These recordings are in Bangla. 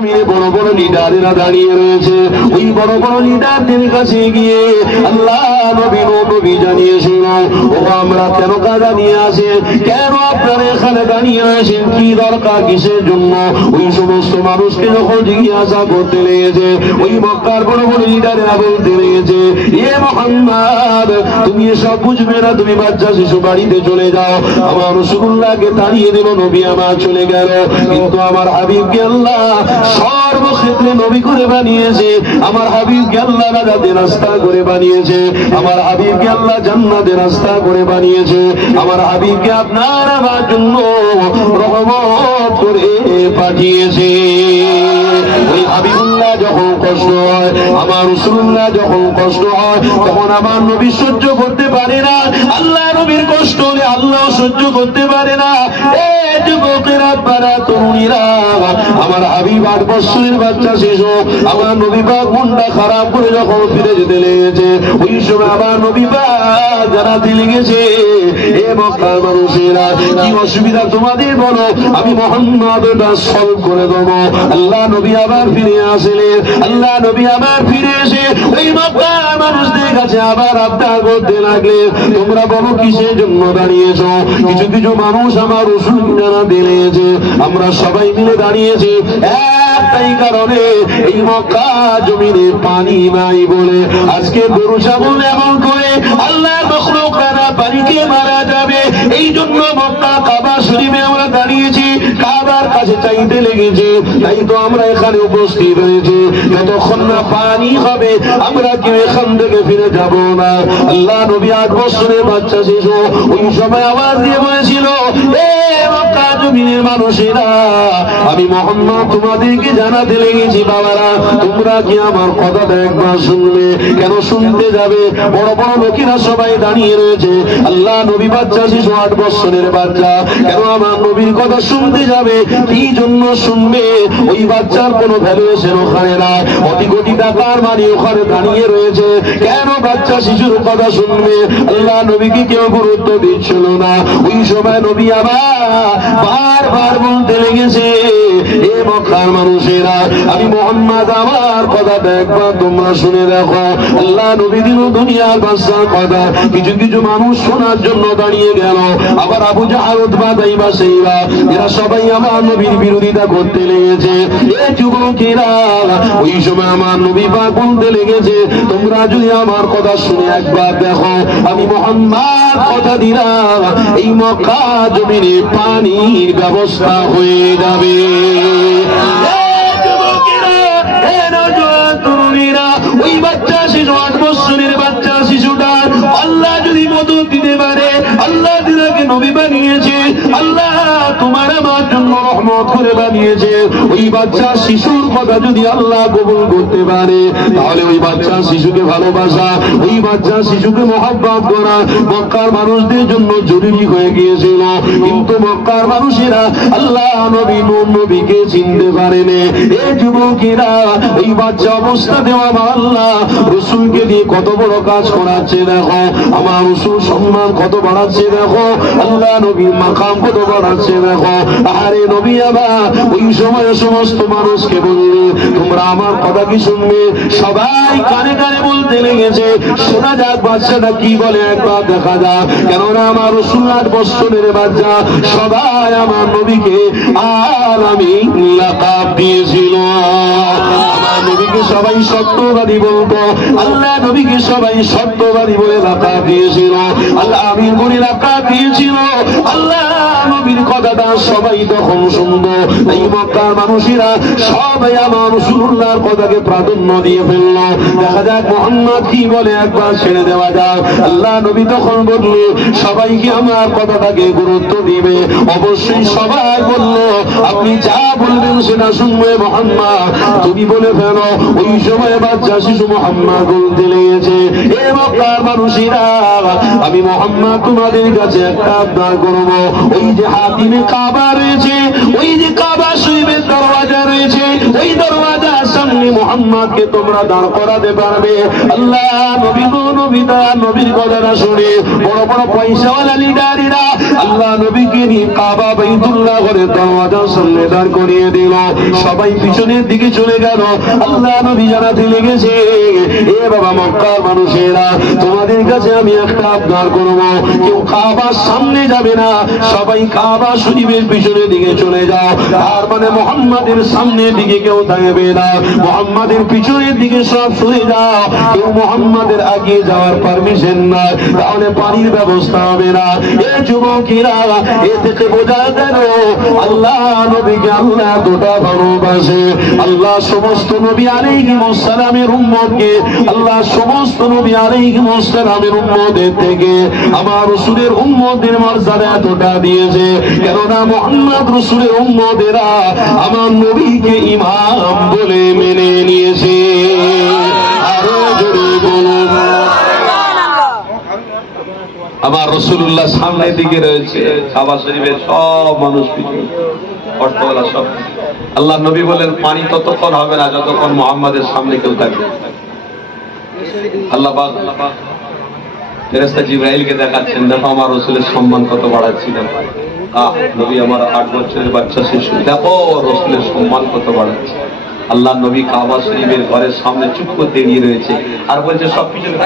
বড় বড় লিডারেরা দাঁড়িয়ে রয়েছে। ওই বড় বড় লিডারদের কাছে গিয়ে আল্লাহ নবী জানিয়েছেন, ও আমরা কেন দাঁড়িয়ে আছি, কেন আপনারা এখানে দাঁড়িয়ে আছেন, কি দরকার, কিসের জন্য? ওই সমস্ত মানুষকে যখন জিজ্ঞাসা করতে লেগেছে, ওই মক্কার বড় বড় লিডারেরা বলতে লেগেছে, এ মুহাম্মদ, তুমি এসব বুঝবে না, তুমি বাচ্চা শিশু বাড়িতে চলে যাও। আমার রাসূলুল্লাহকে তাড়িয়ে দিল, নবী আমার চলে গেল। কিন্তু আমার হাবিবকে আল্লাহ সর্বক্ষেত্রে নবী করে বানিয়েছে, আমার হাবিবকে আল্লাহ নাজাতের রাস্তা করে বানিয়েছে, আমার হাবিবকে আল্লাহ জান্নাতের রাস্তা করে বানিয়েছে, আমার হাবিবকে আপনার আমার জন্য রহমত করে পাঠিয়েছে। ওই হাবিবুল্লাহ যখন কষ্ট হয়, আমার রাসূলুল্লাহ যখন কষ্ট হয়, তখন আমার নবী সহ্য করতে পারে না। আল্লাহ নবীর কষ্ট হলে আল্লাহ সহ্য করতে পারে না। এ যুবকেরা, পাড়া তরুণীরা, আমার হাবিব 8 বছরের বাচ্চা শিশু, আমার নবী পাক মনটা খারাপ করে যখন ফিরে যেতে লেগেছে, ওই সময় আমার নবী পাক জানাতে লেগেছে, এ মক্কার মানুষেরা, কি অসুবিধা তোমাদের বলো, আমি মুহাম্মদ ওটা সলভ করে দেবো। আল্লাহ নবী আবার ফিরে আসলেন। আল্লাহ নবী আবার ফিরে এসে ওই মক্কার মানুষদের কাছে আবার আবদার করতে লাগলেন, তোমরা বলো কিসের জন্য দাঁড়িয়েছ? কিছু কিছু মানুষ আমার রাসূল জানাতে লেগেছে, আমরা সবাই মিলে দাঁড়িয়েছি একটাই কারণে, এই মক্কা জমিনে পানি নাই বলে। আজকে গরু ছাগল এমন করে আল্লাহর মাখলুকরা পানিকে মারা যাবে, এই জন্য মক্কা কাবা শরীফে আমরা দাঁড়িয়েছি, কাবার কাছে চাইতে লেগেছি। তাই তো আমরা এখানে উপস্থিত হয়েছি। যতক্ষণ না পানি হবে আমরা কেউ এখান থেকে ফিরে যাব না। আল্লাহ নবী 8 বছরের বাচ্চা শিশু ওই সময় আওয়াজ দিয়ে বলেছিল, এ মক্কা জমিনের মানুষেরা, আমি মুহাম্মদ তোমাদেরকে জানাতে লেগেছি, বাবারা তোমরা কি আমার কথাটা একবার শুনবে? কেন শুনতে যাবে? বড় বড় লোকেরা সবাই দাঁড়িয়ে রয়েছে, আল্লাহ নবী বাচ্চা শিশু 8 বছরের বাচ্চা, কেন আমার নবীর কথা শুনতে যাবে? কি জন্য শুনবে? ওই বাচ্চার কোনো ভ্যালুয়েশন ওখানে না, কোটি কোটি টাকার মানি ওখানে দাঁড়িয়ে রয়েছে, কেন বাচ্চা শিশুর কথা শুনবে? আল্লাহ নবীকে কেউ গুরুত্ব দিচ্ছিল না। ওই সময় নবী আবার বারবার বলতে লেগেছে, এ মক্কার মানুষেরা, আমি মুহাম্মদ আমার কথাটা একবার তোমরা শুনে দেখো। আল্লাহ নবী দিল দুনিয়ার বাদশার কথা, কিছু কিছু মানুষ শোনার জন্য দাঁড়িয়ে গেল। আবার আবু জাহল, উতবা, তাইবা, সাইবা, এরা সবাই আমার নবীর বিরোধিতা করতে লেগেছে। এ যুবকেরা, ওই সময় আমার নবী পাক বলতে লেগেছে, তোমরা যদি আমার কথা শুনে একবার দেখো, আমি মুহাম্মদ কথা দিলাম, এই মক্কা জমিনে পানির ব্যবস্থা হয়ে যাবে। ওই বাচ্চা শিশু 8 বছরের বাচ্চা শিশুটা আল্লাহ যদি মদত দিতে পারে, আল্লাহ দিনাকে নবী বানিয়েছে, আল্লাহ তোমার আমার জন্য রহমত করে বানিয়েছে। ওই বাচ্চা শিশুর কথা যদি আল্লাহ কবুল করতে পারে, তাহলে ওই বাচ্চা শিশুকে ভালোবাসা, ওই বাচ্চা শিশুকে মহব্বত করা মক্কার মানুষদের জন্য জরুরি হয়ে গিয়েছিল। কিন্তু মক্কার মানুষেরা আল্লাহ নবী নূর নবীকে চিনতে পারেনি। এ যুবকেরা, ওই বাচ্চা অবস্থাতে আমার আল্লাহ রাসূলকে দিয়ে কত বড় কাজ করাচ্ছে দেখো, আমার রাসূল সম্মান কত বাড়াচ্ছে দেখো, আল্লাহ নবীর মাকাম কত বাড়াচ্ছে দেখো। আরে নবী আবার ওই সময় সমস্ত মানুষকে বললে, তোমরা আমার কথা কি শুনবে? সবাই কানে কানে বলতে লেগেছে, শোনা যাক বাচ্চাটা কি বলে, একবার দেখা যাক। কেননা আমার রাসূল 8 বছরের বাচ্চা, সবাই আমার নবীকে আলামিন লাকাব দিয়েছিল। আমার নবীকে সবাই সত্যবাদী বলতো, আল্লাহ নবীকে সবাই সত্যবাদী বলে লাকাব দিয়েছিল, আল্লাহ আমিন বলে লাকাব দিয়েছিল। আল্লাহ নবীর কথাটা সবাই তখন শুনতো। এই মক্কার মানুষেরা সবাই আমার রাসূলুল্লাহর কথাকে প্রাধান্য দিয়ে ফেলল। দেখা যাক মুহাম্মদ কি বলে, একবার ছেড়ে দেওয়া যাক। আল্লাহ নবী তখন বলল, সবাইকে আমার কথাটাকে গুরুত্ব দিবে। অবশ্যই সবাই বলল, আপনি যা বলবেন সেটা শুনবে মুহাম্মদ, তুমি বলে ফেলো। ওই সময় বাচ্চা শিশু মুহাম্মদ বলতে লেগেছে, এ মক্কার মানুষেরা, আমি মুহাম্মদ তোমাদের কাছে একটা আবদার করবো। ওই যে হাতিমে কাবা রয়েছে, ওই যে কাবা শরীফের দরওয়াজা রয়েছে, ওই দরওয়াজার সামনে মুহাম্মদকে তোমরা দাঁড় করাতে পারবে? আল্লাহ নবী গো নবী দা নবীর কথাটা শুনে বড় বড় পয়সাওয়ালা লিডারেরা আল্লাহ নবীকে নিয়ে কাবা বাইতুল্লাহ ঘরে দরওয়াজার সামনে দাঁড় করিয়ে দিল। সবাই পিছনের দিকে চলে গেল। আল্লাহ নবী জানাতে লেগেছে, এ বাবা মক্কার মানুষেরা, তোমাদের কাছে আমি একটা আবদার করবো, কেউ কাবার সামনে যাবে না, সবাই কাবা শরীফের পিছনের দিকে চলে যাও। তার মানে মুহাম্মাদের সামনের দিকে কেউ থাকবে না, মুহাম্মাদের পিছনের দিকে সব সরে যাও। কেউ মুহাম্মাদের আগে যাওয়ার পারমিশন নাই, তাহলে পানির ব্যবস্থা হবে না। এ যুবকেরা, এ থেকে বোঝা গেল আল্লাহ নবীকে আল্লাহ দুটা ভালোবাসে। আল্লাহ সমস্ত নবী আলাইহিস সালামের উম্মতকে, আল্লাহ সমস্ত নবী আলাইহিস সালামের উম্মতের থেকে আমার রাসূলের উম্মতের মর্যাদা এতটা দিয়েছে, কেননা মুহাম্মদ রাসূলের উম্মতেরা আমার নবীকে ইমাম বলে মেনে নিয়েছে। আরো জোরে বলুন। আমার রাসূলুল্লাহ সামনের দিকে রয়েছে, কাবা শরীফের সব মানুষ পিছনে, অর্থওয়ালা সব। আল্লাহ নবী বলেন পানি ততক্ষণ হবে না যতক্ষণ মুহাম্মাদের সামনে কেউ থাকবে। আল্লাহ পাক ফেরেশতা জিবরাইলকে দেখাচ্ছেন, দেখো আমার রাসূলের সম্মান কত বাড়াচ্ছিলেন। নবী আমার 8 বছরের বাচ্চা শিশু, দেখো রাসূলের সম্মান কত বাড়াচ্ছে। আল্লাহ নবী কাবা শরীফের ঘরের সামনে চুপ করে দাঁড়িয়ে রয়েছে আর বলছে সব পিছনে,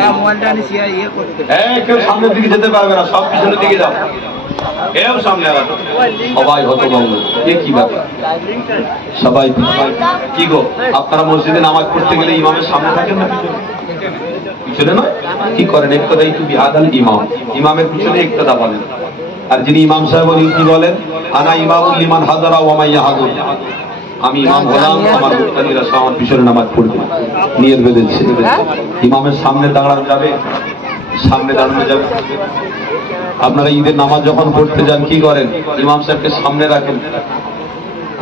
কেউ সামনের দিকে যেতে পারবে না, সব পিছনের দিকে যাও, কেউ সামনে আবার। সবাই হতভম্ব, কি ব্যাপার? সবাই কি গো, আপনারা মসজিদে নামাজ পড়তে গেলে ইমামের সামনে থাকেন না পিছনে না? কি করেন? ইক্তাদা বিহাদাল ইমাম, ইমামের পিছনে ইক্তাদা বলেন। আর যিনি ইমাম সাহেব উনি কি বলেন? আনা ইমামুল লিমান হাযারা ওয়া মান ইয়াহদুর, আমি ইমাম হলাম, আমার মুক্তাদিরা আমার পিছনে নামাজ পড়বে। নিয়ত বেঁধেছে, ইমামের সামনে দাঁড়ানো যাবে, সামনে দাঁড়ানো যাবে। আপনারা ঈদের নামাজ যখন পড়তে যান কি করেন? ইমাম সাহেবকে সামনে রাখেন।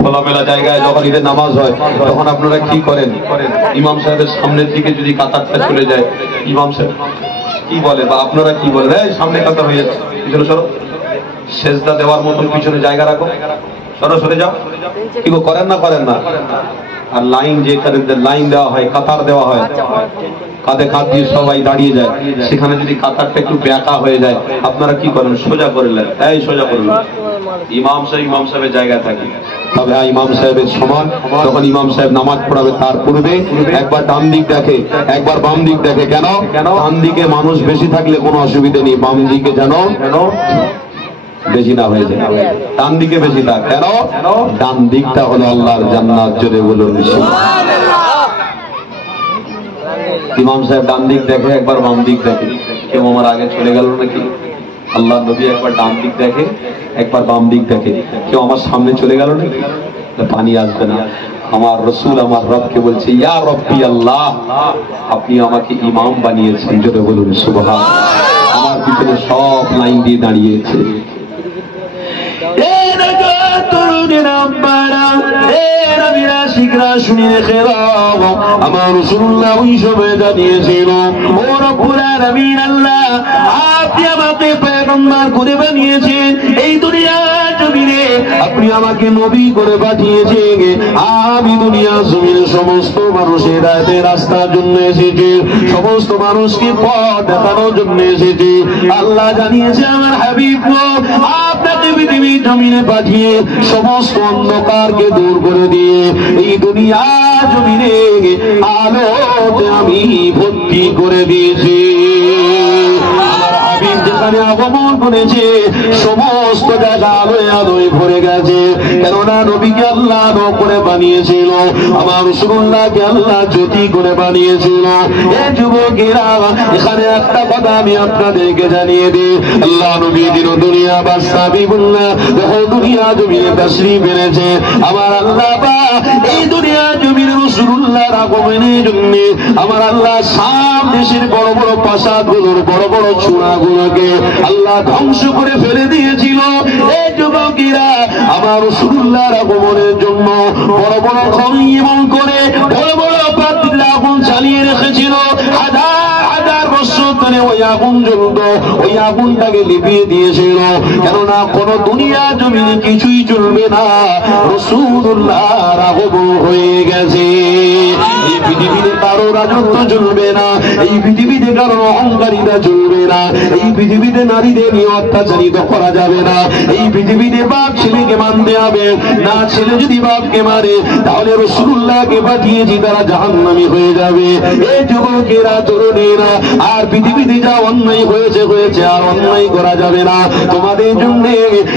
খোলামেলা জায়গায় যখন ঈদের নামাজ হয় তখন আপনারা কি করেন? ইমাম সাহেবের সামনের দিকে যদি কাতারটা চলে যায়, ইমাম সাহেব কি বলে বা আপনারা কি বলেন? এই সামনে কাতার হয়ে যাচ্ছে, পিছনে সরো, সেজদা দেওয়ার মতন পিছনে জায়গা রাখো, সরো সরে যাও। কি করেন না? করেন না? আর লাইন যে লাইন দেওয়া হয়, কাতার দেওয়া হয়, কাঁধে কাঁধ দিয়ে সবাই দাঁড়িয়ে যায়, সেখানে যদি কাতারটা একটু ব্যাকা হয়ে যায় আপনারা কি করেন? সোজা করলেন, এই সোজা করলেন। ইমাম সাহেবের জায়গায় থাকে, তবে ইমাম সাহেবের সমান যখন ইমাম সাহেব নামাজ পড়াবে তার পূর্বে একবার ডান দিক দেখে, একবার বাম দিক দেখে। কেন? ডান দিকে মানুষ বেশি থাকলে কোনো অসুবিধা নেই, বাম দিকে যেন বেশি না হয়ে যায়, ডান দিকে বেশি থাক। কেন? ডান দিকটা হলো আল্লাহর জান্নাত। জোরে বলুন সুবহানাল্লাহ। ইমাম সাহেব ডান দিক দেখে, একবার বাম দিক দেখে। কেউ আমার আগে চলে গেল নাকি? আল্লাহ নবী একবার ডান দিক দেখে, একবার বাম দিক দেখে। কেউ আমার সামনে চলে গেল নাকি? পানি আসবে না। আমার রাসূল আমার রবকে বলছে, ইয়া রব্বি আল্লাহ, আপনি আমাকে ইমাম বানিয়েছেন। জোরে বলুন সুবহানাল্লাহ। আমার পিছনে সব লাইন দিয়ে দাঁড়িয়েছে। আমার রাসূলুল্লাহ ওই সময় জানিয়েছিল, ও রব্বুল আলামিন আল্লাহ, আপনি আমাকে পয়গম্বর করে বানিয়েছেন, এই দুনিয়ার জমিনে আপনি আমাকে নবী করে পাঠিয়েছেন। আমি দুনিয়ার জমিনে সমস্ত মানুষের রাস্তার জন্য এসেছি, সমস্ত মানুষকে পথ দেখানোর জন্য এসেছি। আল্লাহ জানিয়েছে আমার হাবিব আপনাকে পৃথিবীর জমিনে পাঠিয়ে সমস্ত অন্ধকারকে দূর করে দিয়ে এই দুনিয়া জমিনে আলোতে আমি ভর্তি করে দিয়েছি। আমার হাবিব যেখানে আগমন করেছে সমস্ত জায়গা আলোয় আলোয় ভরে গেছে, কেননা নবীকে আল্লাহ আলো করে বানিয়েছিল, আমার রাসূলুল্লাহকে আল্লাহ জ্যোতি করে বানিয়েছিল। এই যুবকেরা, এখানে একটা কথা আমি আপনাদেরকে জানিয়ে দিই, আল্লাহ নবী দিন দুনিয়া বাস্তাবিবুল্লাহ দেখো দুনিয়া জমিনে তাশরীফ এনেছে। আমার আল্লাহ এই দুনিয়া জমিনে রাসূলুল্লাহর আগমনের জন্য আমার আল্লাহ সাত দেশের বড় বড় প্রাসাদগুলোর বড় বড় চূড়াগুলোকে আল্লাহ ধ্বংস করে ফেলে দিয়েছিল। এই যুবকেরা, আমার রাসূলুল্লাহর আগমনের জন্য বড় বড় খনি এবং করে বড় বড় পাতিল আগুন চালিয়ে রেখেছিল। হাজার হাজার বছর ধরে ওই আগুন জ্বলত, ওই আগুনটাকে লিপিয়ে দিয়েছিল, কেননা কোন দুনিয়া জমিনে কিছুই চলবে না, রাসূলুল্লাহর আগমন হয়ে গেছে। পৃথিবীতে কারো রাজত্ব চলবে না, এই পৃথিবীতে কারো অহংকারিতা চলবে না, এই পৃথিবীতে নারীদের নিয়ে অত্যাচারিত করা যাবে না, এই পৃথিবীতে বাপ ছেলেকে মানতে হবে না, ছেলে যদি বাপকে মারে তাহলে রাসূলুল্লাহকে পাঠিয়েছি তারা জাহান্নামী হয়ে যাবে। এই যুবকেরা তরুণেরা আর পৃথিবীতে যা অন্যায় হয়েছে আর অন্যায় করা যাবে না, তোমাদের জন্য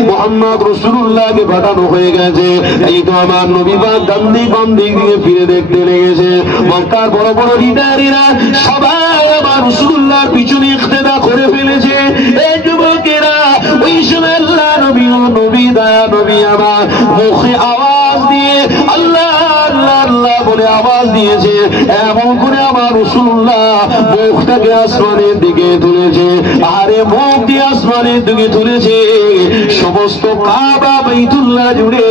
মুহাম্মদ রাসূলুল্লাহকে পাঠানো হয়ে গেছে। এই তো আমার নবী পাক গান্ধী দিয়ে ফিরে দেখতে লেগেছে, মক্কার বড় বড় লিডারেরা সবাই আমার রাসূলুল্লাহর পিছনে ইক্তেদা করে ফেলেছে। এই যুবকেরা ওই সময় আল্লাহ নবী ও নবী দয়া নবী আমার মুখে আওয়াজ দিয়ে আল্লাহ আল্লাহ আল্লাহ বলে আওয়াজ দিয়েছে, এমন করে আমার রাসূলুল্লাহ মুখটাকে আসমানের দিকে তুলেছে, আরে মুখ দিয়ে আসমানের দিকে তুলেছে, সমস্ত কাবা বাইতুল্লাহ জুড়ে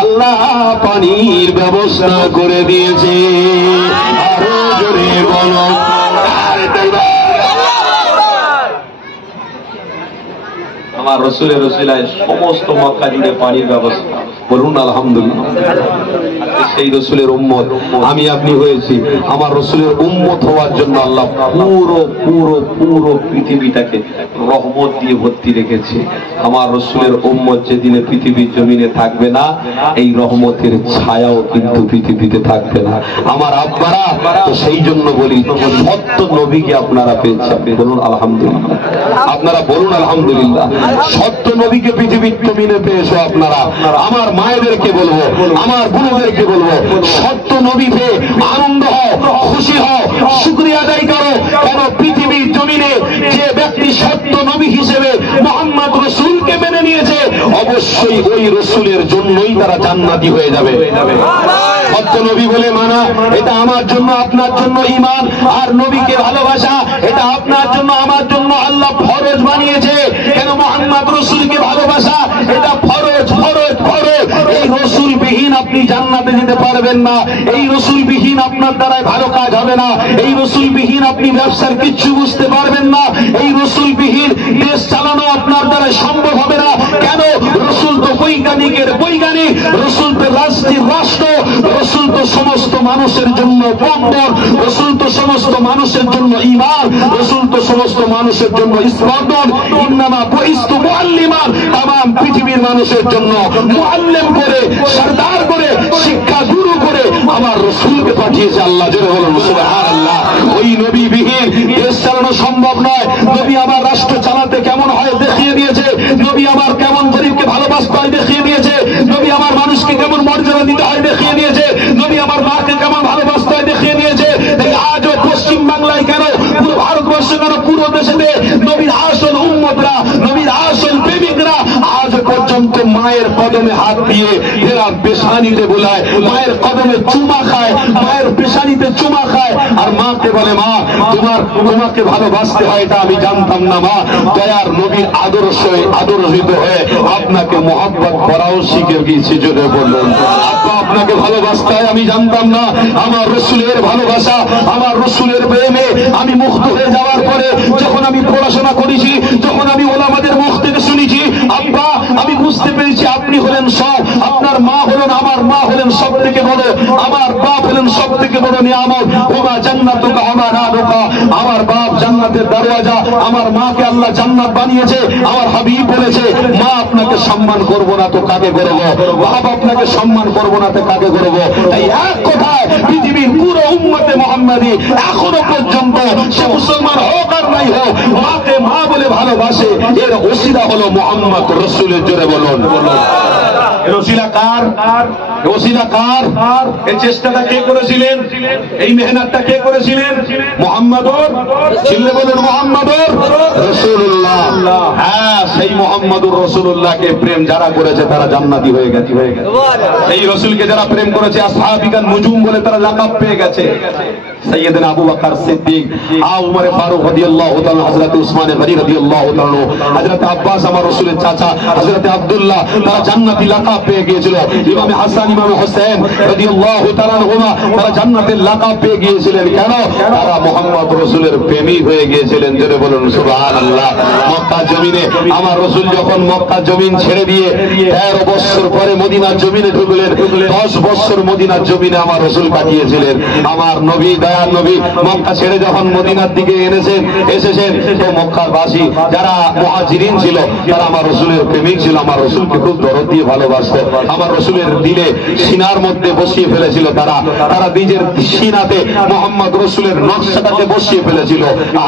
আল্লাহ পানির ব্যবস্থা করে দিয়েছে। আরো জোরে বলো আমার রাসূলের ওসিলায় সমস্ত মক্কা জুড়ে পানির ব্যবস্থা, বলুন আলহামদুলিল্লাহ। সেই রাসূলের উম্মত আমি আপনি হয়েছি, আমার রাসূলের উম্মত হওয়ার জন্য আল্লাহ পুরো পুরো পুরো পৃথিবীটাকে রহমত দিয়ে ভর্তি রেখেছে। আমার রাসূলের উম্মত যেদিনে পৃথিবীর জমিনে থাকবে না, এই রহমতের ছায়াও কিন্তু পৃথিবীতে থাকবে না। আমার আব্বারা তো সেই জন্য বলি, সত্য নবীকে আপনারা পেয়েছেন, বলুন আলহামদুলিল্লাহ। আপনারা বলুন আলহামদুলিল্লাহ। সত্য নবীকে পৃথিবীর জমিনে পেয়েছো আপনারা। আমার মায়েদেরকে বলবো, আমার বোনদেরকে বলবো, সত্য নবী পেয়ে আনন্দ হও, খুশি হও, শুকরিয়া আদায় করো। কেন পৃথিবীর জমিনে যে ব্যক্তি সত্য নবী হিসেবে মুহাম্মদ রাসূলকে মেনে নিয়েছে, অবশ্যই ওই রাসূলের জন্যই তারা জান্নাতি হয়ে যাবে। সত্য নবী বলে মানা, এটা আমার জন্য আপনার জন্য ঈমান আর নবীকে ভালোবাসা, এটা আপনার জন্য আমার জন্য আল্লাহ ফরজ বানিয়েছে। কেন মুহাম্মদ রাসূলকে ভালোবাসা এটা ফরজ ফরজ ফরজ। এই রাসূল বিহীন আপনি জান্নাতে যেতে পারবেন না, এই রাসূল বিহীন আপনার দ্বারাই ভালো কাজ হবে না, এই রাসূল বিহীন আপনি ব্যবসার কিচ্ছু বুঝতে পারবেন না, এই রাসূল বিহীন দেশ চালানো আপনার দ্বারা সম্ভব হবে না। কেন? রাসূল তো বৈজ্ঞানিকের বৈজ্ঞানিক, রাসূল তো রাষ্ট্রের রাষ্ট্র, রাসূল তো সমস্ত মানুষের জন্য বন্ধন, রাসূল তো সমস্ত মানুষের জন্য ঈমান, রাসূল তো সমস্ত মানুষের জন্য স্পন্দন। ইন্নামা বুইস্তু মুআল্লিমান, तमाम পৃথিবীর মানুষের জন্য মুআল্লিম করে, সরদার করে, শিক্ষা গুরু করে আমার রাসূলকে পাঠিয়েছে আল্লাহ। জোরে বলুন সুবহানাল্লাহ। ওই নবী বিহীন দেশ চালানো সম্ভব নয়। নবী আমার রাষ্ট্র চালাতে কেমন হয় দেখিয়ে দিয়েছে, নবী আমার কেমন গরিবকে ভালোবাসতে হয় দেখিয়ে দিয়েছে, নবী আমার মানুষকে কেমন মর্যাদা দিতে হয় দেখিয়ে দিয়েছে, নবী আমার মাকে কেমন ভালোবাসতে হয় দেখিয়ে দিয়েছে। তাই আজও পশ্চিম বাংলায় কেন, পুরো ভারতবর্ষে কেন, পুরো দেশেতে নবীর আসল উম্মতরা, নবীর আসল প্রেমিকরা আজ পর্যন্ত মায়ের কদমে হাত দিয়ে এরা পেশানিতে বোলায়, মায়ের কদমে চুমা খায়, মায়ের পেশানিতে চুমা খায়, আর মাকে বলে মা তোমাকে ভালোবাসতে হয় এটা আমি জানতাম না মা। দয়ার নবীর আদর্শে আদর্শিত হয়ে আপনাকে মোহাব্বত করাও শিখে গিয়েছি। জোরে বলুন আব্বা আপনাকে ভালোবাসতে হয় আমি জানতাম না। আমার রাসূলের ভালোবাসা, আমার রাসূলের প্রেমে আমি মুগ্ধ হয়ে যাওয়ার পরে যখন আমি পড়াশোনা করেছি, যখন আমি ওলামাদের মুখ থেকে শুনেছি, আব্বা আমি বুঝতে পেরেছি আপনি হলেন সব, আপনার মা হলেন, আমার মা হলেন সব থেকে বড়, আমার বাপ হলেন সব থেকে বড় নিয়ামত। ওমা জান্নাতুকা ওমা নারুকা, আমার বাপ জান্নাতের দরওয়াজা, আমার মাকে আল্লাহ জান্নাত বানিয়েছে। আমার হাবিব বলেছে মা আপনাকে সম্মান করব না তো কাকে করব, বাপ আপনাকে সম্মান করব না তো কাকে করব। তাই এক কথায় পৃথিবীর পুরো উম্মতে মুহাম্মাদি এখনো পর্যন্ত সে মুসলমান হোক আর নাই হোক, মাকে মা বলে ভালোবাসে। এর ওসিলা হলো মুহাম্মদ রাসূলের। জোরে বলুন ওসিলা কার? ওসিলা কার? এই চেষ্টাটা কে করেছিলেন? এই মেহনতটা কে করেছিলেন? মুহাম্মদুর, চিল্লে বলুন মুহাম্মদুর রাসূলুল্লাহ। হ্যাঁ, সেই মুহাম্মদুর রাসূলুল্লাহকে প্রেম যারা করেছে তারা জান্নাতি হয়ে গেছে। এই রাসূলকে যারা প্রেম করেছে আসহাবিকান নুজুম বলে তারা লাকাব পেয়ে গেছে। সৈয়দনা আবু বকর সিদ্দিক, উমর ফারুক রাদিয়াল্লাহু তাআলা, হযরত উসমান গনি রাদিয়াল্লাহু তাআলা, হযরত আব্বাস আমার রাসূলের চাচা, হযরত আব্দুল্লাহ, তারা জান্নাতি লাকাব লাকাব পেয়ে গিয়েছিল। ইমাম হাসান ইমাম হোসেন রাদিয়াল্লাহু তাআলা আনহুমা তারা জান্নাতের লাকাব পেয়ে গিয়েছিলেন। কেন? তারা মুহাম্মদ রাসূলের প্রেমিক হয়ে গিয়েছিলেন। জোরে বলুন সুবহানাল্লাহ। মক্কা জমিনে আমার রাসূল যখন মক্কা জমিন ছেড়ে দিয়ে 13 বছর পরে মদিনার জমিনে ঢুকলেন, 10 বছর মদিনার জমিনে আমার রাসূল কাটিয়েছিলেন। আমার নবী দয়ার নবী মক্কা ছেড়ে যখন মদিনার দিকে এসেছেন তো মক্কার বাসী যারা মুহাজিরিন ছিল তারা আমার রাসূলের প্রেমিক ছিল, আমার রাসূলকে খুব দরদ দিয়ে ভালোবাসত। আমার রাসূলের দিলে সিনার মধ্যে বসিয়ে ফেলেছিল, তারা নিজের সিনাতে মুহাম্মদ রাসূলের নকশাটাকে বসিয়ে ফেলেছিল।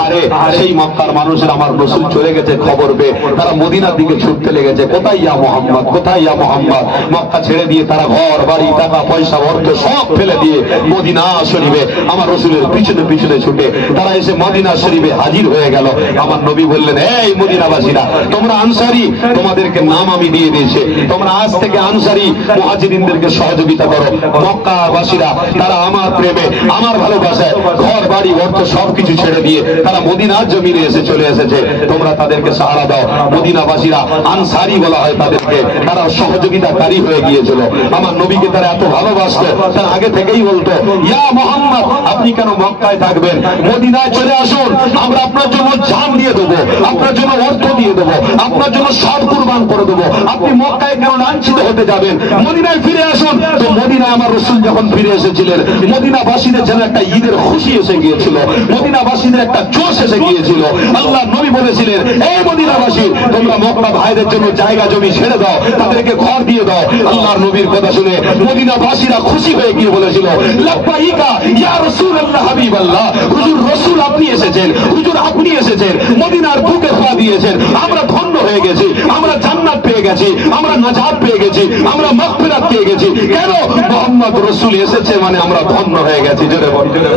আরে সেই মক্কার মানুষের আমার রাসূল চলে গেছে খবর পেয়ে তারা মদিনার দিকে ছুটতে লেগেছে, কোথায় ইয়া মুহাম্মদ, কোথায় ইয়া মুহাম্মদ। মক্কা ছেড়ে দিয়ে তারা ঘর বাড়ি টাকা পয়সা অর্থ সব ফেলে দিয়ে মদিনা শরীফে আমার রাসূলের পিছনে পিছনে ছুটে তারা এসে মদিনা শরীফে হাজির হয়ে গেল। আমার নবী বললেন, এই মদিনাবাসীরা তোমরা আনসারী, তোমাদেরকে নাম আমি দিয়ে দিয়েছি, তোমরা আজ থেকে আনসারী মুহাজিরিনদেরকে সহযোগিতা করো। মক্কাবাসীরা তারা আমার প্রেমে আমার ভালোবাসায় ঘর বাড়ি অর্থ সবকিছু ছেড়ে দিয়ে তারা মদিনার জমিনে চলে এসেছে, তোমরা তাদেরকে সাহারা দাও। মদিনাবাসীরা আনসারী বলা হয় তাদেরকে, তারা সহযোগিতাকারী হয়ে গিয়েছিল। আমার নবীকে তারা এত ভালোবাসতো, তারা আগে থেকেই বলতো, ইয়া মুহাম্মদ আপনি কেন মক্কায় থাকবেন, মদিনায় চলে আসুন, আমরা আপনার জন্য জান দিয়ে দেবো, আপনার জন্য অর্থ দিয়ে দেবো, আপনার জন্য সব কুরবান করে দেবো, আপনি মক্কায় কেন লাঞ্ছিত হতে যাবেন, মদিনায় ফিরে আসুন। তো মদিনায় আমার রাসূল যখন ফিরে এসেছিলেন মদিনাবাসীদের যেন একটা ঈদের খুশি এসে গিয়েছিল, মদিনাবাসীদের একটা জোশ এসে গিয়েছিল। আল্লাহ নবী বলেছিলেন, এই মদিনাবাসী তোমরা মক্কা ভাইদের জন্য জায়গা জমি ছেড়ে দাও, তাদেরকে ঘর দিয়ে দাও। আল্লাহর নবীর কথা শুনে মদিনাবাসীরা খুশি হয়ে গিয়ে বলেছিল, লাব্বাইকা ইয়া রাসূলুল্লাহ হাবিবাল্লাহ, হুজুর রাসূল আপনি এসেছেন, হুজুর আপনি এসেছেন, মদিনার বুকে পা দিয়েছেন, আমরা ধন্য হয়ে গেছি, আমরা জান্নাত পেয়ে গেছি, আমরা নাজাত পেয়ে গেছি, আমরা মাগফিরাত পেয়ে গেছি। কেন? মুহাম্মদ রাসূল এসেছে মানে আমরা ধন্য হয়ে গেছি। জোরে বলো, জোরে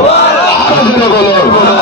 বলো।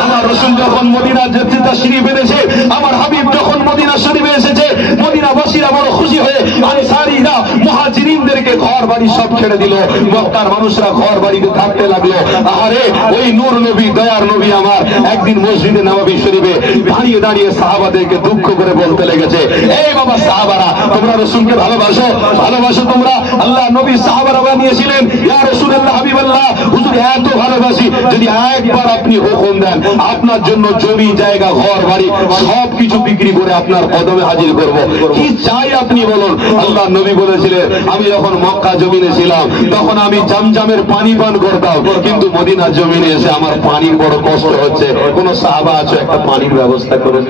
আমার রাসূল যখন মদিনা যেতে তাশরীফ এনেছে, আমার হাবিব যখন মদিনা শরীফে এসেছে, মদিনাবাসীরা বড় খুশি হয়ে আনসারীরা মুহাজিরিনদেরকে ঘর বাড়ি সব ছেড়ে দিল, মক্কার মানুষরা ঘর বাড়িতে থাকতে লাগলো। আরে ওই নূর নবী দয়ার নবী আমার একদিন মসজিদে নববী শরীফে দাঁড়িয়ে দাঁড়িয়ে সাহাবাদেরকে দুঃখ করে বলতে লেগেছে, এই বাবা সাহাবারা তোমরা রাসূলকে ভালোবাসো, ভালোবাসো তোমরা। আল্লাহ নবী সাহাবারা বানিয়েছিলেন, ইয়া রাসূলুল্লাহ হাবিবাল্লাহ হুজুর এত ভালোবাসি, যদি একবার আপনি হুকুম দেন আপনার জন্য জমি জায়গা ঘর বাড়ি সব কিছু বিক্রি করে আপনার কদমে হাজির করব, কি চাই আপনি বলুন। আল্লাহ নবী বলেছিলেন, আমি যখন মক্কা জমিনে ছিলাম তখন আমি জামজামের পানি পান করতাম, কিন্তু মদিনা জমিনে এসে আমার পানির বড় কষ্ট হচ্ছে। কোন সাহাবা আছে একটা পানির ব্যবস্থা করে,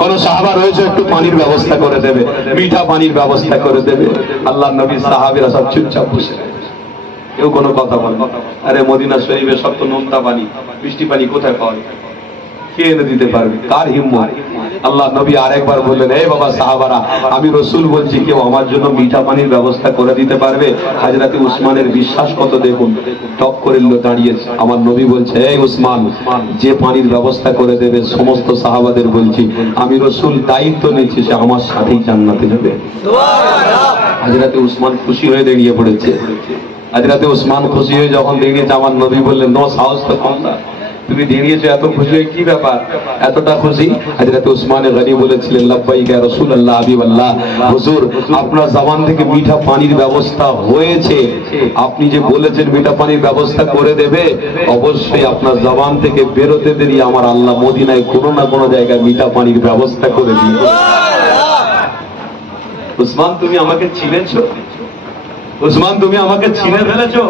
কোন সাহাবা রয়েছে একটু পানির ব্যবস্থা করে দেবে, মিঠা পানির ব্যবস্থা করে দেবে। আল্লাহ নবী সাহাবীরা সব চুপচাপ বসে, কেউ কোনো কথা বলে। আরে মদিনা শরীফে সব তো নোনতা পানি, বৃষ্টি পানি কোথায় পাওয়া যায়, কে এনে দিতে পারবে, কার হিম্মত। আল্লাহ নবী আরেকবার বললেন, এই বাবা সাহাবারা আমি রাসূল বলছি কেউ আমার জন্য মিঠা পানির ব্যবস্থা করে দিতে পারবে। হযরত উসমানের বিশ্বাস কত দেখুন, টপ করে দাঁড়িয়েছে। আমার নবী বলছে, এই উসমান যে পানির ব্যবস্থা করে দেবে সমস্ত সাহাবাদের বলছি আমি রাসূল দায়িত্ব নিচ্ছি সে আমার সাথেই জান্নাতে যাবে। সুবহানাল্লাহ। হযরত উসমান খুশি হয়ে দাঁড়িয়ে পড়েছে। হযরত উসমান খুশি হয়ে যখন দাঁড়িয়েছে আমার নবী বললেন, নো সাহস তো কম না, তুমি দাঁড়িয়েছো এত খুশি হয়ে, কি ব্যাপার এতটা খুশি? হযরত উসমান গনি বলেছিলেন, লাব্বাইকা ইয়া রাসূলুল্লাহ হাবিবাল্লাহ হুজুর আপনার জবান থেকে মিঠা পানির ব্যবস্থা হয়েছে, আপনি যে বলেছেন মিঠা পানির ব্যবস্থা করে দেবে, অবশ্যই আপনার জবান থেকে বেরোতে দেরি আমার আল্লাহ মদিনায় কোনো না কোনো জায়গায় মিঠা পানির ব্যবস্থা করে দিবে। উসমান তুমি আমাকে চিনেছো, উসমান তুমি আমাকে চিনে ফেলেছো?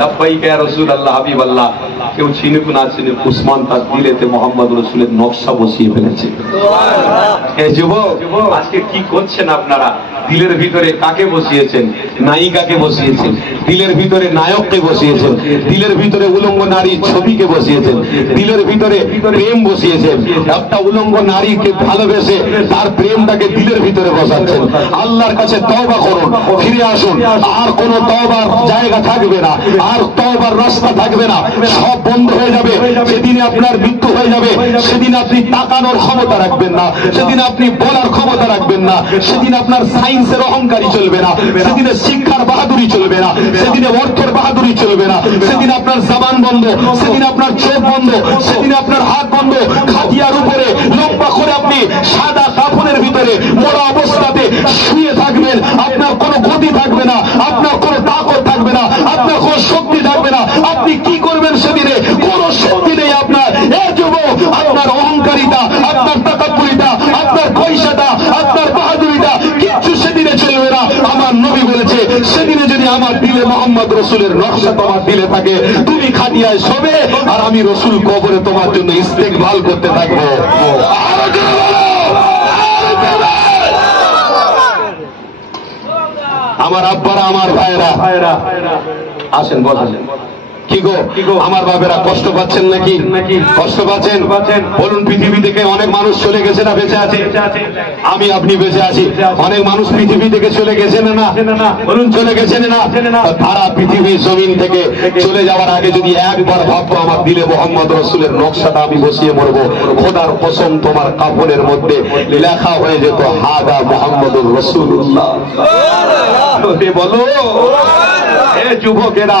লাব্বাইকা ইয়া রাসূলুল্লাহ হাবিবাল্লাহ। কেউ চিনুক না চিনুক উসমান তার দিলেতে মুহাম্মদ রাসূলের নকশা বসিয়ে ফেলেছে। সুবহানাল্লাহ। এই যুবক আজকে কি করছেন আপনারা? দিলের ভিতরে কাকে বসিয়েছেন? নায়িকাকে বসিয়েছেন, দিলের ভিতরে নায়ককে বসিয়েছেন, দিলের ভিতরে উলঙ্গ নারীর ছবিকে বসিয়েছেন, দিলের ভিতরে প্রেম বসিয়েছেন। একটা উলঙ্গ নারীকে ভালোবেসে তার প্রেমটাকে দিলের ভিতরে বসাচ্ছেন। আল্লাহর কাছে তওবা করুন, ফিরে আসুন, আর কোন তওবার জায়গা থাকবে না, আর তওবার রাস্তা থাকবে না, সব বন্ধ হয়ে যাবে। সেদিনে আপনার মৃত্যু হয়ে যাবে, সেদিন আপনি তাকানোর ক্ষমতা রাখবেন না, সেদিন আপনি বলার ক্ষমতা রাখবেন না, সেদিন আপনার সায়েন্সের অহংকারী চলবে না, সেদিনে শিক্ষার বাহাদুরি চলবে না, সেদিনে অর্থের বাহাদুরি চলবে না, সেদিন আপনার জবান বন্ধ, সেদিন আপনার চোখ বন্ধ, সেদিন আপনার হাত বন্ধ। খাটিয়ার উপরে লম্বা করে আপনি সাদা কাপড় কবরের ভিতরে মরা অবস্থাতে শুয়ে থাকবেন, আপনার কোনো গতি থাকবে না, আপনার কোনো তাকত থাকবে না, আপনার কোনো শক্তি থাকবে না। আপনি কি করবেন সেদিনে? কোনো শক্তি নেই আপনার। এ যুবক, আপনার অহংকারিতা, আপনার তাকাব্বুরিতা, আপনার পয়সাটা, আপনার বাহাদুরিটা কিচ্ছু সেদিনে চলবে না। আমার নবী বলেছে, সেদিনে যদি আমার দিলে মোহাম্মদ রসুলের নকশা তোমার দিলে থাকে, তুমি খাটিয়ায় শোবে আর আমি রসুল কবরে তোমার জন্য ইস্তেকবাল করতে থাকবো। আমার আব্বারা, আমার ভাইরা আসেন, বলেন কি গো আমার বাবেরা কষ্ট পাচ্ছেন নাকি? কষ্ট পাচ্ছেন? বলুন, পৃথিবী থেকে অনেক মানুষ চলে গেছে না বেঁচে আছে? আমি আপনি বেঁচে আছি। অনেক মানুষ পৃথিবী থেকে চলে গেছে না? বলুন, চলে গেছেন না? তারা পৃথিবীর জমিন থেকে চলে যাওয়ার আগে যদি একবার ভাববো আমার দিলে মোহাম্মদ রসুলের নকশাটা আমি বসিয়ে মরবো, খোদার কসম তোমার কাপড়ের মধ্যে লেখা হয়ে যেত হাদা মোহাম্মদুর রাসূলুল্লাহ। বলো যুবকেরা,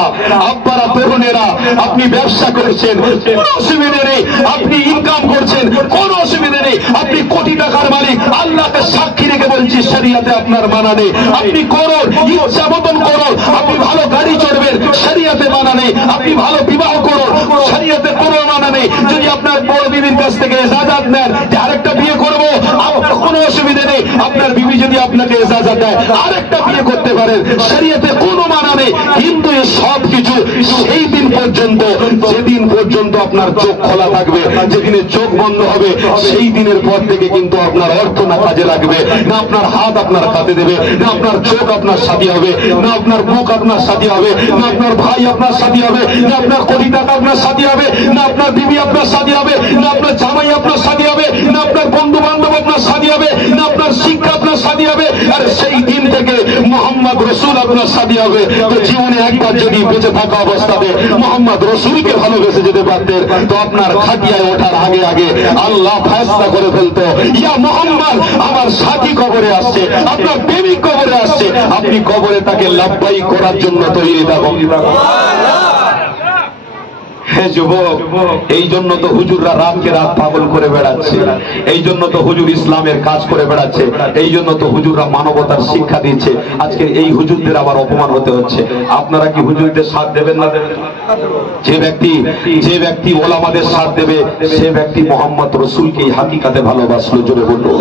আব্বারা, তরুণেরা, আপনি ব্যবসা করেছেন, কোনো অসুবিধা নেই। আপনি ইনকাম করছেন, কোনো অসুবিধা নেই। আপনি কোটি টাকার মালিক, আল্লাহকে সাক্ষী রেখে বলছি, শরিয়াতে আপনার মানা নেই। আপনি করুন, ইচ্ছা মতন করুন। আপনি ভালো গাড়ি চড়বেন, শরিয়াতে মানা নেই। আপনি ভালো বিবাহ করুন, শরিয়াতে কোনো মানা নেই। যদি আপনার বড় বিবির কাছ থেকে ইজাজত নেন যে আরেকটা বিয়ে করবো, কোনো অসুবিধা নেই। আপনার বিবি যদি আপনাকে ইজাজত দেয় আরেকটা বিয়ে করতে পারেন, শরিয়াতে কোনো মানা নেই। কিন্তু এই সব কিছু সেই দিন পর্যন্ত, যেদিন পর্যন্ত আপনার চোখ খোলা থাকবে। যেদিনে চোখ বন্ধ হবে সেই দিনের পর থেকে কিন্তু আপনার অর্থ না কাজে লাগবে, না আপনার হাত আপনার কাঁধে দেবে, না আপনার চোখ আপনার সাথী হবে, না আপনার মুখ আপনার সাথী হবে, না আপনার ভাই আপনার সাথী হবে, না আপনার কোটি টাকা আপনার সাথী হবে, না আপনার বিবি আপনার সাথী হবে, না আপনার জামাই আপনার সাথী হবে, না আপনার বন্ধু বান্ধব আপনার সাথী হবে, না আপনার শিক্ষা আপনার সাথী হবে। আর সেই দিন থেকে মোহাম্মদ রসুল আপনার সাথী হবে। তো জীবনে একবার যদি বেঁচে থাকা অবস্থাতে মোহাম্মদ রসুলকে ভালোবেসে যেতে পারতেন, তো আপনার খাটিয়ায় ওঠার আগে আগে আল্লাহ ফয়সালা করে ফেলতো, ইয়া মোহাম্মদ আমার সাথী কবরে আসছে, আপনার প্রেমিক কবরে আসছে, আপনি কবরে তাকে লাভবাই করার জন্য তৈরি থাকুন। হ্যাঁ যুবক, এই জন্য তো হুজুররা রাতকে রাত পাগল করে বেড়াচ্ছে, এই জন্য তো হুজুর ইসলামের কাজ করে বেড়াচ্ছে, এই জন্য তো হুজুররা মানবতার শিক্ষা দিচ্ছে। আজকে এই হুজুরদের আবার অপমান হতে হচ্ছে। আপনারা কি হুজুরদের সাথ দেবেন না দেবেন? যে ব্যক্তি ওলামাদের সাথ দেবে সে ব্যক্তি মোহাম্মদ রসুলকে হাকিকাতে ভালোবাসলো। জোরে বললো।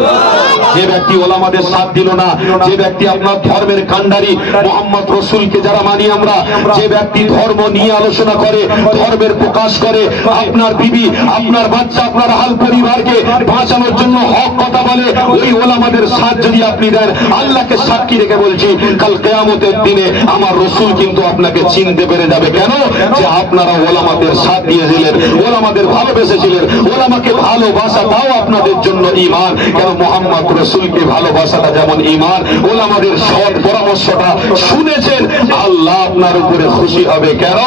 যে ব্যক্তি ওলামাদের সাথ দিল না, যে ব্যক্তি আপনার ধর্মের কান্ডারি মোহাম্মদ রসুলকে যারা মানি আমরা, যে ব্যক্তি ধর্ম নিয়ে আলোচনা করে, ধর্মের প্রকাশ করে, আপনার বিবি, আপনার বাচ্চা, আপনার হাল পরিবারকে বাঁচানোর জন্য হক কথা বলে, ওই ওলামাদের সাথ যদি আপনি দেন, আল্লাহকে সাক্ষী রেখে বলছি, কাল কিয়ামতের দিনে আমার রসুল কিন্তু আপনাকে চিনতে পেরে যাবে। কেন? যে আপনারা ওলামাদের সাথ দিয়েছিলেন, ওলামাদের ভালোবেসেছিলেন। ওলামাকে ভালোবাসাটাও আপনাদের জন্য ঈমান। কেন? মোহাম্মদ রসুলকে ভালোবাসাটা যেমন ঈমান, ওলামাদের সৎ পরামর্শটা শুনেছেন, আল্লাহ আপনার উপরে খুশি হবে। কেন?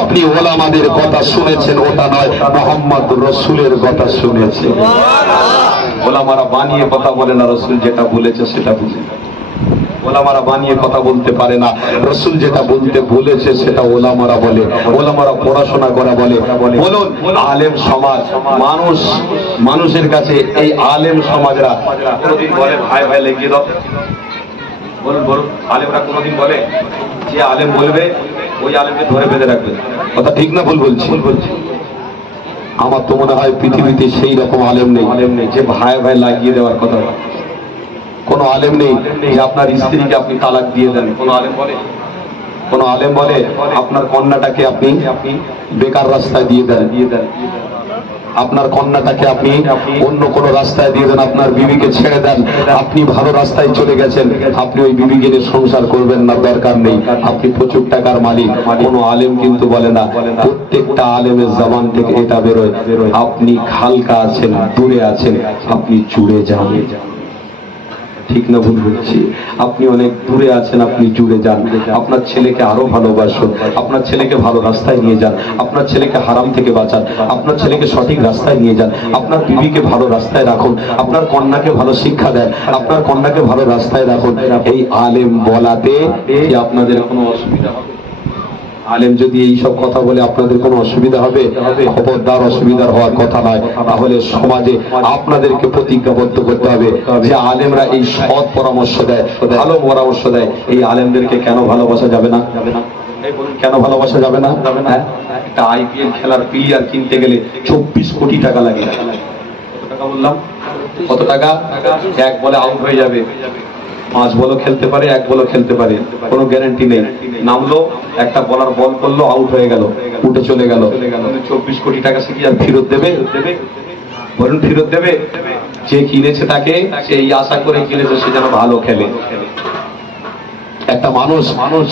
আপনি ওলামাদের কথা শুনেছেন, ওটা নয়, মোহাম্মদ রসুলের কথা শুনেছেন। ওলামারা বানিয়ে কথা বলে না, রসুল যেটা বলেছে সেটা বুঝে। ওলামারা বানিয়ে কথা বলতে পারে না, রসুল যেটা বলতে বলেছে সেটা ওলামারা বলে। ওলামারা পড়াশোনা করা বলে। বলুন, আলেম সমাজ, মানুষের কাছে এই আলেম সমাজরা কোনদিন বলে ভাই ভাই লেগিয়ে দাও? বলুন বলুন, আলেমরা কোনদিন বলে? যে আলেম বলবে ওই আলেমকে ধরে বেঁধে রাখবে। কথা ঠিক না ভুল বলছি? আমার তো মনে হয় পৃথিবীতে সেই রকম আলেম নেই যে ভাই ভাই লাগিয়ে দেওয়ার কথা। কোন আলেম নেই যে আপনার স্ত্রীকে আপনি তালাক দিয়ে দেন। কোন আলেম বলে? কোন আলেম বলে আপনার কন্যাটাকে আপনি বেকার রাস্তায় দিয়ে দেন? আপনার কন্যাটাকে আপনি অন্য কোন রাস্তায় দিয়ে দেন, আপনার বিবিকে ছেড়ে দেন, আপনি ভালো রাস্তায় চলে গেছেন, আপনি ওই বিবিকে নিয়ে সংসার করবেন না, দরকার নেই, আপনি প্রচুর টাকার মালিক। কোন আলেম কিন্তু বলে না। প্রত্যেকটা আলেমের জবান থেকে এটা বেরোয়, আপনি হালকা আছেন, দূরে আছেন, আপনি জুড়ে যান। ঠিক না ভুল বলছি? আপনি অনেক দূরে আছেন, আপনি জুড়ে যান। আপনার ছেলেকে আরো ভালোবাসুন, আপনার ছেলেকে ভালো রাস্তায় নিয়ে যান, আপনার ছেলেকে হারাম থেকে বাঁচান, আপনার ছেলেকে সঠিক রাস্তায় নিয়ে যান, আপনার বিবিকে ভালো রাস্তায় রাখুন, আপনার কন্যাকে ভালো শিক্ষা দেন, আপনার কন্যাকে ভালো রাস্তায় রাখুন। এই আলেম বলাতে কি আপনাদের কোনো অসুবিধা হবে? আলেম যদি এই সব কথা বলে আপনাদের কোনো অসুবিধা হবে? খবরদার, অসুবিধার হওয়ার কথা নয়। তাহলে সমাজে আপনাদেরকে প্রতিজ্ঞাবদ্ধ করতে হবে যে আলেমরা এই সৎ পরামর্শ দেয়, ভালো পরামর্শ দেয়, এই আলেমদেরকে কেন ভালোবাসা যাবে না? কেন ভালোবাসা যাবে না? একটা আইপিএল খেলার প্লেয়ার কিনতে গেলে 24 কোটি টাকা লাগে। কত টাকা বললাম? কত টাকা? এক বলে আউট হয়ে যাবে, 5 বলও খেলতে পারে, 1 বলও খেলতে পারে, কোনো গ্যারান্টি নেই। নামলো, একটা বলার বল করলো, আউট হয়ে গেল, উঠে চলে গেল। 24 কোটি টাকা সে কি আর ফেরত দেবে? বলুন, ফেরত দেবে? যে কিনেছে তাকে সেই আশা করে কিনেছে সে যেন ভালো খেলে। একটা মানুষ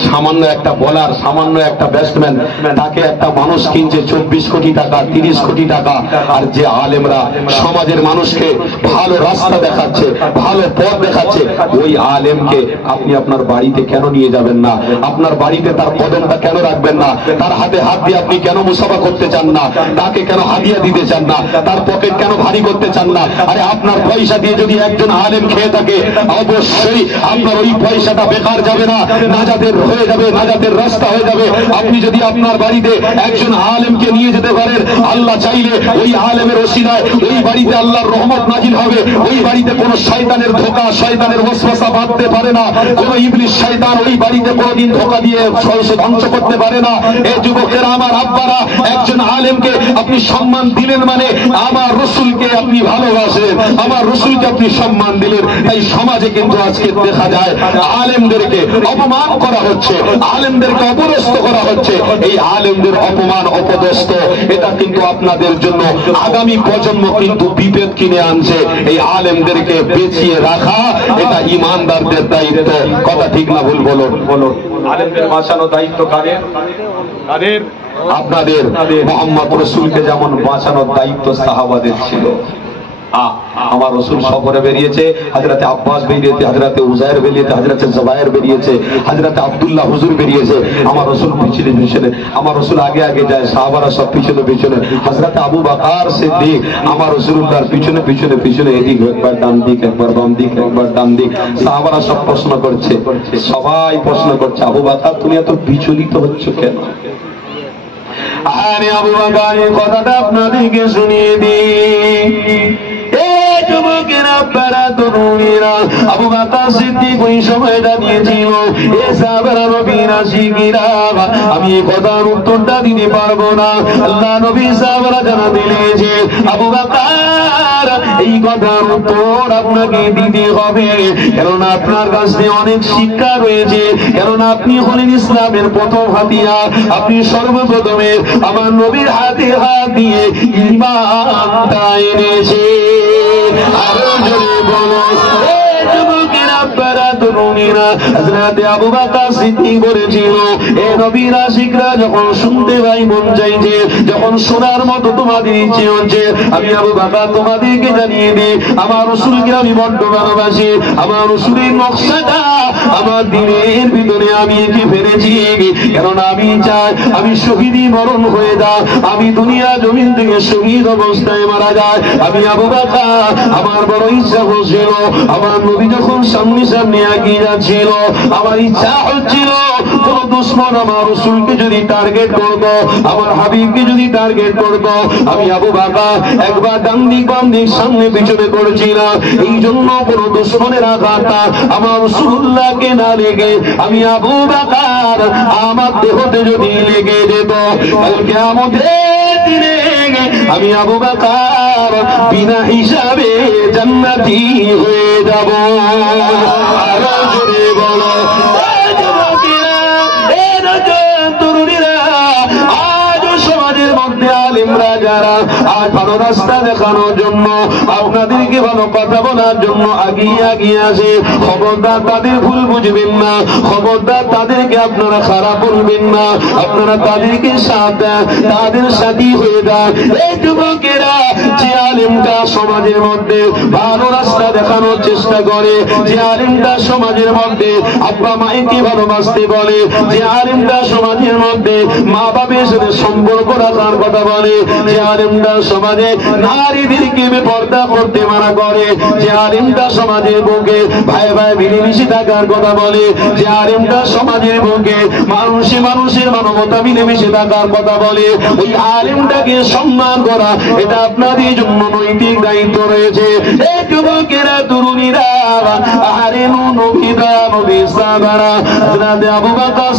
সামান্য একটা বলার, সামান্য একটা ব্যাটসম্যান, তাকে একটা মানুষ কিনছে 24 কোটি টাকা, 30 কোটি টাকা। আর যে আলেমরা সমাজের মানুষকে ভালো রাস্তা দেখাচ্ছে, ভালো পথ দেখাচ্ছে, ওই আলেমকে আপনি আপনার বাড়িতে কেন নিয়ে যাবেন না? আপনার বাড়িতে তার কদমটা কেন রাখবেন না? তার হাতে হাত দিয়ে আপনি কেন মুসাফা করতে চান না? তাকে কেন হাদিয়া দিতে চান না? তার পকেট কেন ভারী করতে চান না? আরে আপনার পয়সা দিয়ে যদি একজন আলেম খেয়ে থাকে, অবশ্যই আপনার ওই পয়সাটা বেকার যাবে না, নাজাতের হয়ে যাবে, নাজাতের রাস্তা হয়ে যাবে। আপনি যদি আপনার বাড়িতে একজন আলেমকে নিয়ে যেতে পারেন, আল্লাহ চাইলে ওই আলেমের ওসিলায় ওই বাড়িতে আল্লাহর রহমত নাজিল হবে। ওই বাড়িতে কোনো শয়তানের ধোঁকা, শয়তানের ওয়াসওয়াসা বাঁধতে পারে না। কোনো ইবলিস শয়তান ওই বাড়িতে কোনোদিন ধোঁকা দিয়ে ধ্বংস করতে পারে না। এই যুবকেরা, আমার আব্বারা, একজন আলেমকে আপনি সম্মান দিলেন মানে আমার রসুলকে আপনি ভালোবাসেন, আমার রসুলকে আপনি সম্মান দিলেন। তাই সমাজে কিন্তু আজকে দেখা যায় আলেমদেরকে অপমান করা হচ্ছে, আলেমদেরকে অপদস্থ করা হচ্ছে। এই আলেমদের অপমান, অপদস্থ, এটা কিন্তু আপনাদের জন্য আগামী প্রজন্ম কিন্তু বিপদ কিনে আনছে। এই আলেমদেরকে বেঁচিয়ে রাখা এটা ইমানদারদের দায়িত্ব। কথা ঠিক না ভুল বলুন? আলেমদের বাঁচানো দায়িত্ব কাদের? কাদের? আপনাদের। মুহাম্মদ রাসূলকে যেমন বাঁচানোর দায়িত্ব সাহাবাদের ছিল। আমার রসুল সফরে বেরিয়েছে, হযরতে আব্বাস বেরিয়েছে, হযরতে উযায়ের বেরিয়েছে, হযরতে জুবায়ের বেরিয়েছে, হযরতে আব্দুল্লাহ হুজুর বেরিয়েছে। আমার রসুল পিছনে পিছনে, আমার রসুল আগে আগে যায়, সাহাবারা সব পিছনে পিছনে। হযরতে আবু বকর সিদ্দিক আমার রাসূলুল্লাহর পিছনে পিছনে পিছনে, এদিক একবার ডান দিক, একবার বাম দিক, একবার ডান দিক। সাহাবারা সব প্রশ্ন করছে, সবাই প্রশ্ন করছে, আবু বকর তুমি এত বিচলিত হচ্ছ কেন? আরে আবু বকর, এই কথাটা আপনাদেরকে শুনিয়ে দিই। যুবকেরা, আপনারা তরুণীরা, আবু বকর সিদ্দিক ওই সময় দাঁড়িয়েছিল। এ সাহাবারা, নবীরা, শিখিরা, আমি এই কথার উত্তরটা দিতে পারবো না। আল্লাহ নবী সাহাবারা জানা দিলেন যে আবু বকর, এই কথার উত্তর আপনাকে দিতে হবে, কেননা আপনার কাছে অনেক শিক্ষা রয়েছে, কেননা আপনি হলেন ইসলামের প্রথম হাতিয়ার। আপনি সর্বপ্রথমে আমার নবীর হাতে হাত দিয়ে ঈমানটা এনেছে। আরো জোরে বলো, যুবকেরা, আপনারা তরুণীরা, হযরতে আবু বকর সিদ্দিক বলেছিল, এ নবীর আশিকরা, যখন শুনতে ভাই মন চাইছে, যখন শোনার মতো তোমাদের ইচ্ছে হচ্ছে, আমি আবু বকর তোমাদেরকে জানিয়ে দিই, আমার রাসূলকে আমি বড্ড ভালোবাসি। আমার রাসূলের নকশাটা আমার দিনের ভিতরে আমি এঁকে ফেলেছি, কেননা আমি চাই আমি শহীদি মরণ হয়ে যায়, আমি দুনিয়া জমিন থেকে শহীদ অবস্থায় মারা যায়। আমি আবু বকর, আমার বড় ইচ্ছা হচ্ছিল, আমার নবী যখন সামনে সামনে এগিয়ে যাচ্ছিল, আমার ইচ্ছা হচ্ছিল কোন দুশমন আমার রাসূলকে যদি টার্গেট করতো, আমার হাবিবকে যদি টার্গেট করতো, আমি আবু বকর একবার ডান দিক বাম দিক সামনে পিছনে করেছিলাম, এই জন্য কোন দুশমনের আঘাতটা আমার রাসূলুল্লাহকে না লেগে আমি আবু বকর আমার দেহতে যদি লেগে যেত, কাল কিয়ামতের দিনে আমি আবু বকর বিনা হিসাবে জান্নাতি হয়ে যাব। আরো জোরে বলো, সমাজের মধ্যে আলেমরা যারা আজ ভালো রাস্তা দেখানোর জন্য, আপনাদেরকে ভালো কথা বলার জন্য আগিয়ে আগিয়ে আসে, খবরদার তাদের ভুল বুঝবেন না, খবরদার তাদেরকে আপনারা খারাপ বলবেন না, আপনারা তাদেরকে সাথ দেন, তাদের সাথী হয়ে যান। এই যুবকেরা, যে আলেমটা সমাজের মধ্যে ভালো রাস্তা দেখানোর চেষ্টা করে, যে আলেমটা সমাজের মধ্যে আব্বা মায়েকে ভালোবাসতে বলে, যে আলেমটা সমাজের মধ্যে মা বাবার সাথে সম্পর্ক রাখার কথা বলে, যে যে আলেমটা সমাজে নারীদেরকে বেপর্দা করতে মানা করে, যে আলেমটা সমাজের বুকে ভাই ভাই মিলেমিশে থাকার কথা বলে, যে আলেমটা সমাজের বুকে মানুষের মানবতা মিলেমিশে থাকার কথা বলে, ওই আলেমটাকে সম্মান করা এটা আপনাদের জন্য নৈতিক দায়িত্ব রয়েছে। এই যুবকেরা তরুণীরা আরে নবী সাহাবারা হযরত আবু বকর